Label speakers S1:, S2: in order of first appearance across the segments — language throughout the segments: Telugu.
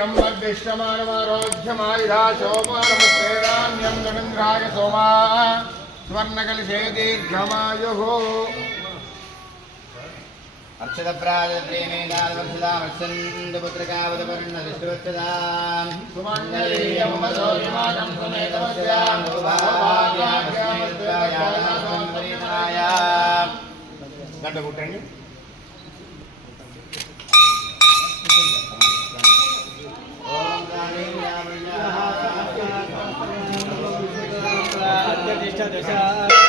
S1: ధాన్యం వర్ధిష్టమానమారోగ్యమాయుధా శోభానముత్తేదాన్యం గణేంద్రాయ సోమా స్వర్ణకలిశే దీర్ఘమాయు
S2: అక్షతప్రాజప్రేమేనాదవత్సదామత్సందపుత్రకావదపర్ణదృష్టవత్సదాం
S1: సుమంగళీయమమదోయమానం సమేతవస్యాం గంట కుట్టండి రోజున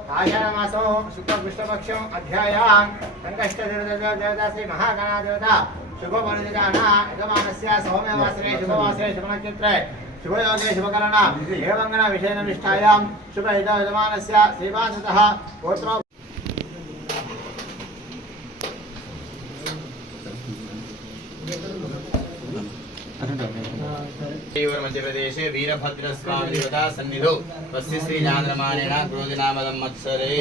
S1: ఋతు ఆషాఢ మాసం శుక్ల కృష్ణపక్షం అధ్యాయ సంకష్ట దేవత శ్రీ మహాగణాదేవత శుభమనుదిదాన యజమానస్య సౌమ్యవాసనే శుభవాసనే శుభనక్షత్రే శుభయోగే శుభకరణ ఏవంగన విషయ నిష్టాయాం శుభ యజమానస్య శ్రీవాసత గోత్రో
S2: मध्यप्रदेशे वीरभद्रस्वामिदेवता सन्निधौ तस्य श्रीजान्द्रमाणेन क्रोधिनामदं मत्सरे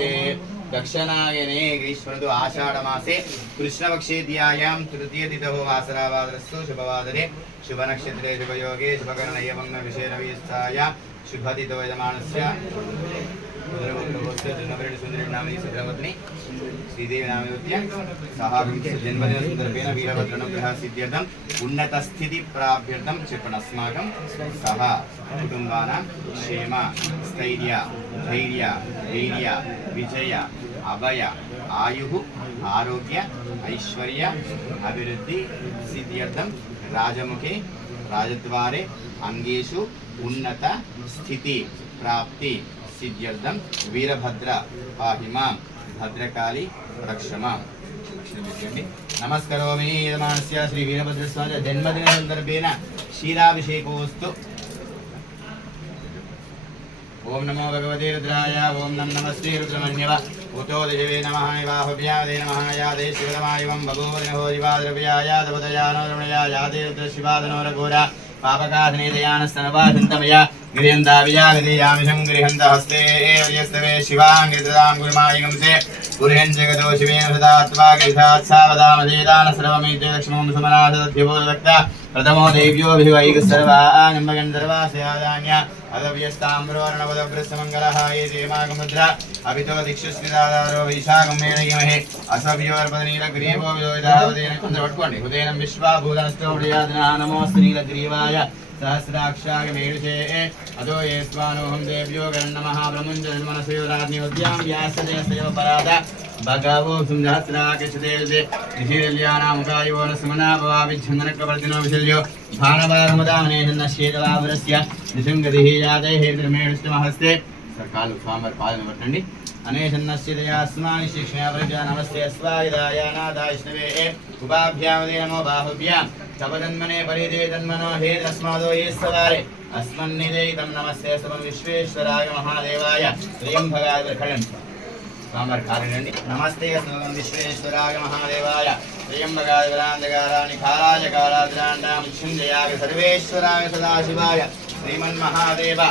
S2: दक्षिणायने ग्रीष्मऋतु आषाढमासे कृष्णपक्षेद्यायां तृतीयतिथौ वासरावादरस्तु शुभवादरे शुभनक्षत्रे शुभयोगे शुभकरणयमग्नविषयरविस्थाय शुभतिथो यजमानस्य విషయనవీస్థాయ శుభతిథో నామిని సుందరవతిని శ్రీదేవి నామయోత్య సహా జన్మదిన సందర్భేణ వీరభద్రనుగ్రహ సిద్ధ్యర్థం ఉన్నత స్థితి ప్రాప్యర్థం చెప్పనస్మాకం సహ కుటుంబానాం క్షేమ స్థైర్య ధైర్య వీర్య విజయ అభయ ఆయు ఆరోగ్య ఐశ్వర్య అభివృద్ధి సిద్ధ్యర్థం రాజముఖే రాజద్వారే అంగేషు ఉన్నత స్థితి ప్రాప్తి సిద్ధ్యర్థం వీరభద్ర పాహిమాం భద్రకాళి రక్షమాం. క్షమించండి నమస్కరోమి యజమానస్య శ్రీ వీరభద్రస్వామి జన్మదిన సందర్భేన క్షీరాభిషేకోస్తు ఓం నమో భగవతే రుద్రాయ ఓం నం నమస్తే రుద్రమన్యవ ఉతో దేవే నమః ఇవాహవ్యాదే నమః యాదే శివరమాయవం భగోదినహో దివాద్రవ్యాయాదవదయానో రమణయాయాదే రుద్ర శివాదనోరఘోర गिरियन्ता विजागदीयामिषं गृहन्त हस्ते एव यस्तवे शिवाङ्गिरदां गुरुमायिकं से गुरुहन् जगतो शिवेन सदात्वा गिरिधात्सावदामदेदान सर्वमेत्यलक्ष्मं समनाथद्यबोधवक्ता प्रथमो देव्योऽभिवैः सर्वागन्धर्वासयादान्या अदव्यस्ताम्रोर्णवदभृस्तमङ्गलः ये देमागमुद्रा अभितो दिक्षुस्विदादारो वैशाखं मेणयिमहे असव्योर्पदनीलग्रीवो विदोविधावदेन पट्कोण्डि उदेनं विश्वाभूतनस्तोडया नमो स्त्रीलग्रीवाय నీలగ్రీవాయ సహస్రాక్షాయ మేడుచే అదో ఏ స్వానోహం దేవ్యో గణనమః బ్రహ్మంజ జన్మనసేవరాజ్ఞోద్యాం వ్యాసదేవ పరాద భగవో సుందహస్రాకచదేవే నిశీల్యానాముకాయోన సుమనాభవావిచ్ఛందనకవర్తినో విశల్యో భానవారముదామనేషన్న శేతవావరస్య నిశంగదిః యాదే హే ద్రమేణుష్టమహస్తే సకాలు స్వామి పాదం పట్టండి అనేషన్నస్యదయాస్మాని శిక్షణాపరిజా నమస్తే స్వాయుధాయ నాదాయిష్ణవే ఉపాభ్యామదే నమో బాహుభ్యాం. తపజన్మనే పరిదే తన్మనో హే తస్మాదో ఏ సవారే అస్మన్నిదైతం నమస్తే సమం విశ్వేశ్వరాయ మహాదేవాయ త్రియంభగాయ ఖళం స్వామివారి కారణండి నమస్తే స్వామి విశ్వేశ్వరాయ మహాదేవాయ త్రియంబగాయ విరాంధకారాణి కారాయ కారాద్రాండాం ఛిందయాయ సర్వేశ్వరాయ సదాశివాయ శ్రీమన్మహాదేవ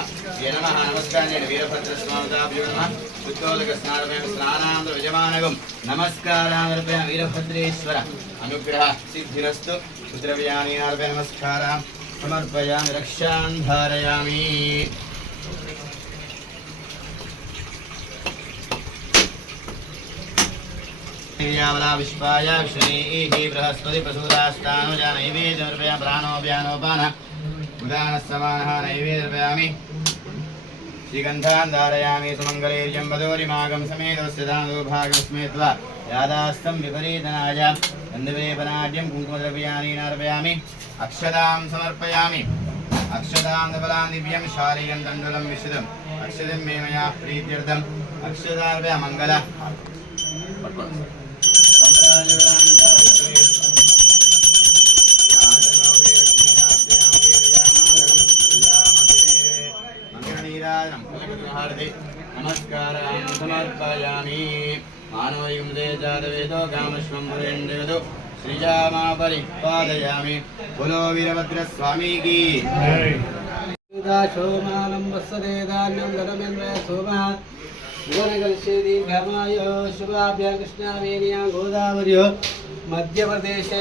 S2: ఏ నమ నమస్కారం నేను వీరభద్ర స్వామిదాభ్యో నమ ఉత్తోదక స్నానమేమ స్నానాంత యజమానగం నమస్కారామర్పణ వీరభద్రేశ్వర అనుగ్రహ సిద్ధిరస్తు द्रव्याणि अर्घनमस्कारान् समर्पयामि, रक्षान् धारयामि। विश्वाय क्षणैः बृहस्पतिप्रसूरास्तानुजा नैवेद्यमर्पया प्राणोऽप्यानोपानः उदानः समानः नैवेद्यर्पयामि श्रीगन्धान् धारयामि, सुमङ्गलैर्यं वदोरिमागं समेतस्य दानदुर्भागं स्मेत्वा यादास्तं विपरीतनाय। നന്ദവിലേപനാദ്യം കുങ്കുമദ്രവ്യാണി നർപ്പയാമി അക്ഷതാം സമർപ്പയാമി. അക്ഷതാം നവലാം ദിവ്യം ശാലീയം തണ്ടുലം വിശദം അക്ഷരം മേ മയാ പ്രീത്യർത്ഥം. അക്ഷതാർവ്യ മംഗല. നമസ്കാരം സമർപ്പയാമി మానవయుగం జాతవేదో కామశ్వం భవేంద్రవదో శ్రీజామాపరిపాదయామి బులో వీరభద్ర స్వామికి
S3: సోమానం వత్సదేదాన్యం గతమేంద్రయ సోమ భువనగల్షే దీర్ఘమాయో శుభాభ్య కృష్ణావేనియా గోదావరియో మధ్యప్రదేశే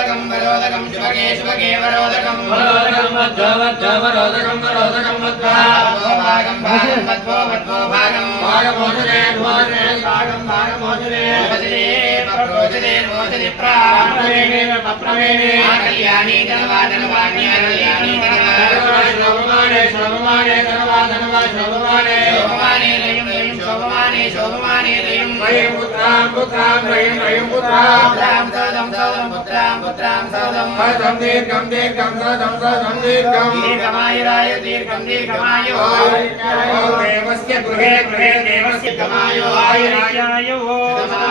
S2: వరోదకం శుభగే శుభగే వరోదకం
S4: వరోదకం మధ్య మధ్య వరోదకం వరోదకం మధ్య
S2: భాగం భాగం మధ్వో మధ్వో భాగం
S4: భాగమోచనే భోజనే భాగం భాగమోచనే
S2: భోజనే ప్రప్రోజనే భోజనే ప్రాణ
S4: పప్రవేణే పప్రవేణే
S2: కళ్యాణి ధనవాదనవాణ్య కళ్యాణి
S4: శోభమానే శోభమానే ధనవా ధనవా శోభమానే
S2: శోభమానే రయం రయం శోభమానే శోభమానే రయం
S4: రయం పుత్రాం పుత్రాం రయం రయం పుత్రాం
S2: పుత్రాం సోదం సోదం పుత్రాం పుత్రాం సోదం
S4: సదం దీర్ఘం దీర్ఘం సదం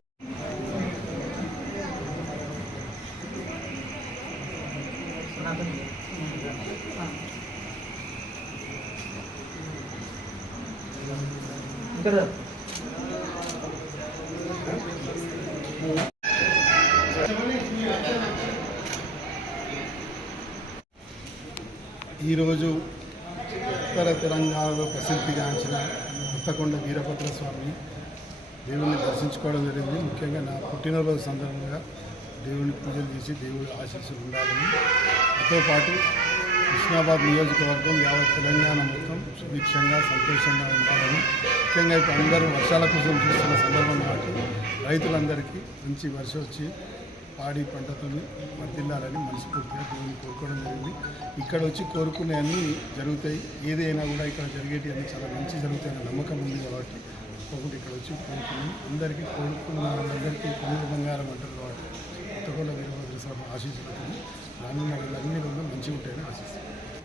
S4: అనుగ్రహ
S5: ఈరోజు ఉత్తర తెలంగాణలో ప్రసిద్ధిగాంచిన ఉత్తకొండ వీరభద్ర స్వామి దేవుణ్ణి దర్శించుకోవడం జరిగింది. ముఖ్యంగా నా పుట్టినరోజు సందర్భంగా దేవుని పూజలు చేసి దేవుడి ఆశీస్సులు ఉండాలని. దాంతో పాటు కృష్ణాబాద్ నియోజకవర్గం యావత్ తెలంగాణ మొత్తం సుభిక్షంగా సంతోషంగా ఉండాలని ముఖ్యంగా ఇప్పుడు అందరూ వర్షాల కోసం చూస్తున్న సందర్భం కాబట్టి రైతులందరికీ మంచి వర్షం వచ్చి పాడి పంటతో వర్దిల్లాలని మనస్ఫూర్తిగా దేవుని కోరుకోవడం జరిగింది. ఇక్కడ వచ్చి కోరుకునే అన్నీ జరుగుతాయి. ఏదైనా కూడా ఇక్కడ జరిగేటి అన్నీ చాలా మంచి జరుగుతాయన్న నమ్మకం ఉంది కాబట్టి ఒకటి ఇక్కడ వచ్చి కోరుకున్నాం. అందరికీ కోరుకున్న వాళ్ళందరికీ కొంగు బంగారం అంటారు కాబట్టి కొత్తగోళ్ళ వీరభద్ర స్వామి ఆశీస్సులు రానున్న నెలలు అన్ని కూడా మంచిగా ఉంటాయని ఆశిస్తున్నాం